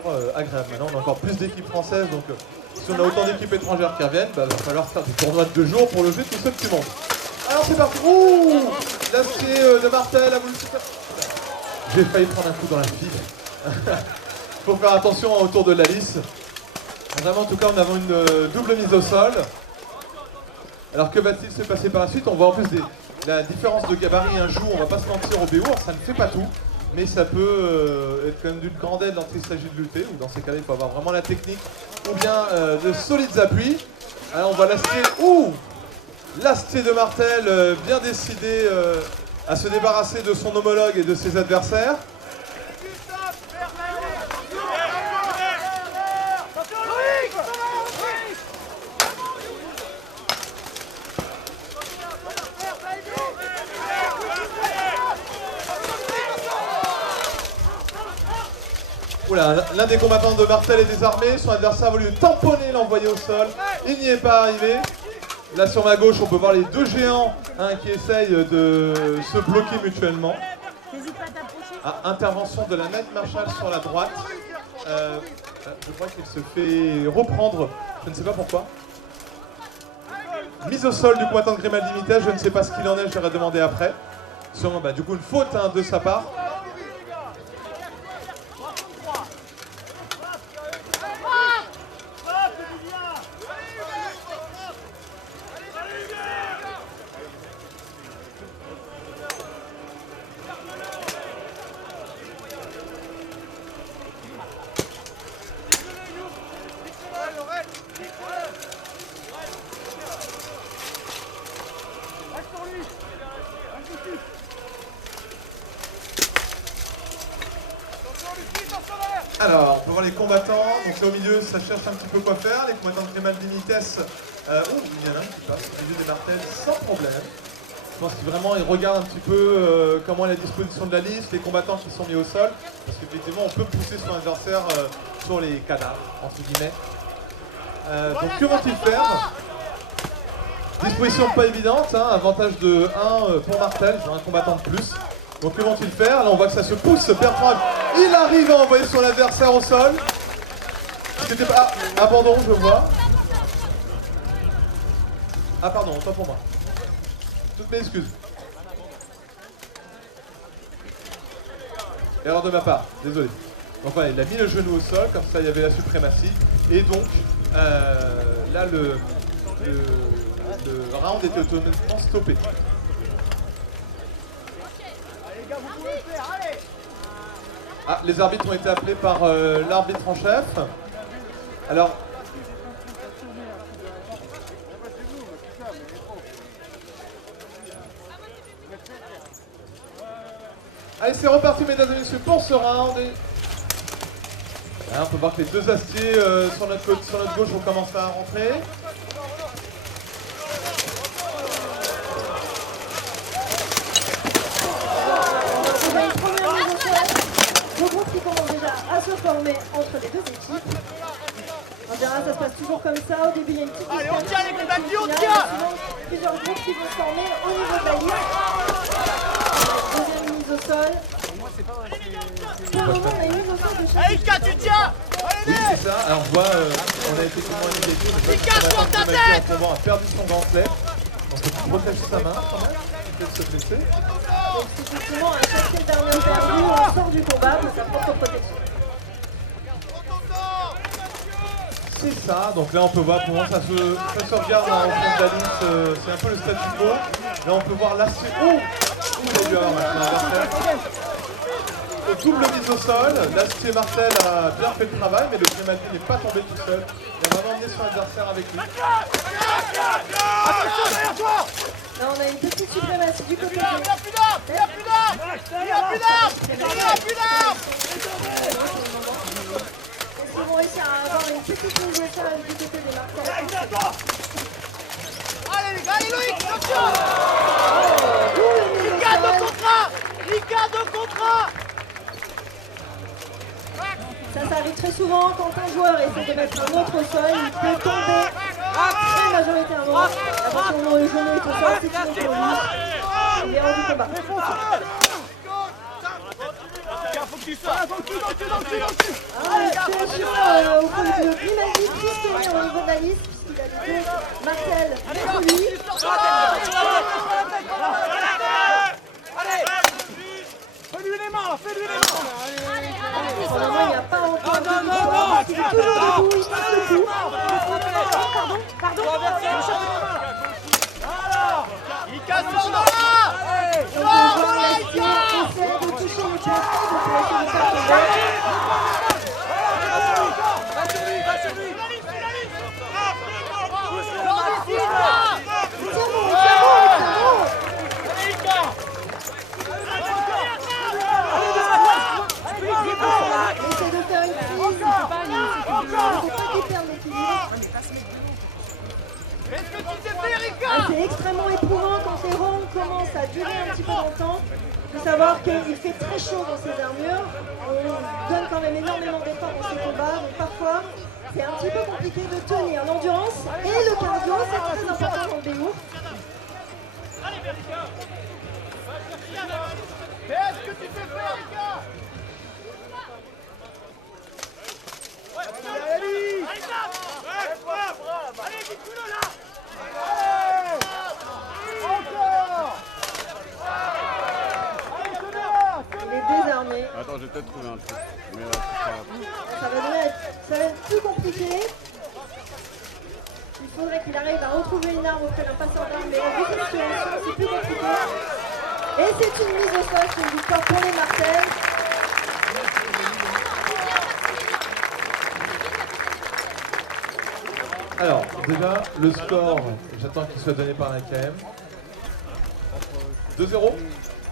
toujours agréable. Maintenant, on a encore plus d'équipes françaises, donc si on a autant d'équipes étrangères qui reviennent, bah, va falloir faire des tournois de 2 jours pour lever tous ceux qui montent. Alors c'est parti. Ouh, l'acier de Martel a voulu se faire. J'ai failli prendre un coup dans la file. Faut faire attention autour de la lisse. Vraiment, en tout cas, on a une double mise au sol. Alors que va-t-il se passer par la suite? On voit en plus la différence de gabarit un jour, on va pas se mentir au BO, ça ne fait pas tout. Mais ça peut être quand même d'une grande aide lorsqu'il s'agit de lutter, ou dans ces cas-là, il faut avoir vraiment la technique, ou bien de solides appuis. Alors on voit l'acier. Ouh, l'acier de Martel, bien décidé à se débarrasser de son homologue et de ses adversaires. Oula, l'un des combattants de Martel est désarmé, son adversaire a voulu tamponner, l'envoyer au sol, il n'y est pas arrivé. Là sur ma gauche, on peut voir les deux géants qui essayent de se bloquer mutuellement. Intervention de la Night Marshall sur la droite. Je crois qu'il se fait reprendre, je ne sais pas pourquoi. Mise au sol du combattant de Grimaldi Mitesse, je ne sais pas ce qu'il en est, je l'aurais demandé après. Sûrement, du coup, une faute de sa part. Alors, on peut voir les combattants, donc là au milieu ça cherche un petit peu quoi faire, les combattants de Grimaldi Mitesse, il y en a un qui passe au milieu des Martel sans problème. Je pense qu'ils vraiment ils regardent un petit peu comment est la disposition de la liste, les combattants qui sont mis au sol, parce qu'effectivement on peut pousser son adversaire sur les cadavres, entre guillemets. Donc que vont-ils faire? Disposition pas évidente, avantage de 1 pour Martel, c'est un combattant de plus. Donc que vont-ils faire? Là on voit que ça se pousse, Bertrand, il arrive à envoyer son adversaire au sol. C'était pas... Ah, abandon, je vois. Ah pardon, pas pour moi. Toutes mes excuses. Erreur de ma part, désolé. Donc voilà, il a mis le genou au sol, comme ça il y avait la suprématie. Et donc, là le round était automatiquement stoppé. Ah, les arbitres ont été appelés par l'arbitre en chef. Alors... Allez, c'est reparti, mesdames et messieurs, pour ce round. Là, on peut voir que les deux aciers sur notre gauche vont commencer à rentrer. Qui commence déjà à se former entre les deux équipes. En général, ça se passe toujours comme ça. Au début, il y a une petite distance. Allez, on tient les combats, on tient. Plusieurs groupes qui vont se former au niveau de la liste. Deuxième mise au sol. Pour le moment, on a une mise au sol de chaque. Allez, Ika, tu tiens. Oui, c'est ça. Alors, on voit, on a été témoin indiqué, mais Ika, sur ta tête. en a perdu son gantelet. Donc, il protège sa main quand même. Il peut se blesser. Donc, effectivement, à chaque fois d'armes perdu, on sort du combat pour sa propre protection. C'est ça, donc là on peut voir comment ça se regarde en fond de la liste, c'est un peu le statu quo. Là on peut voir l'acier. Oh, il a dû avoir maintenant un adversaire. Double mise au sol, l'acier Martel a bien fait le travail, mais le Grimaldi n'est pas tombé tout seul. Il a vraiment emmené son adversaire avec lui. Attention derrière toi. Là, on a une petite suprématie du côté de... Il n'y a plus d'armes. Il n'y a plus d'armes. Il n'y a plus d'armes. Il n'y a plus d'armes. Ils vont réussir à avoir une petite mise au sol du côté des Martel. Allez les gars, allez Loïc, attention. Ika de contrat. Ika de contrat. Ça arrive très souvent quand un joueur essaie de mettre un autre au sol, il peut tomber très majoritairement. À partir du moment où le genou est au sol, c'est toujours pour lui. Il est hors du combat. au point de vue Grimaldi, plus au niveau de la liste, puisqu'il a les deux Martel contre lui. Fais-lui les mains, fais-lui les mains. Pour le moment, il n'y a pas encore de victoire. Il est toujours debout, il tient le coup. Pardon. Il casse son là. Donc, on voit l'action essaie de toucher les plateaux, donc on va essayer de faire tomber. Essaie de faire une prise, il ne faut pas qu'il perde l'équilibre. C'est extrêmement éprouvant quand les rounds commencent à durer un petit peu dans le temps. Il faut savoir qu'il fait très chaud dans ces armures. On donne quand même énormément d'efforts dans ces combats, donc parfois c'est un petit peu compliqué de tenir. L'endurance et le cardio, c'est très important dans le BO. Qu'est-ce que tu fais faire, Erika? Allez, Il est désarmé. Attends, j'ai peut-être trouvé un truc. Mais Ça va être plus compliqué. Il faudrait qu'il arrive à retrouver une arme auprès d'un passeur d'armes, mais vu cette situation, c'est plus compliqué. Et c'est une mise au sol, c'est une victoire pour les Martel. Alors, déjà, le score, j'attends qu'il soit donné par la KM. 2-0,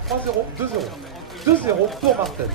3-0, 2-0. 2-0 pour Martel.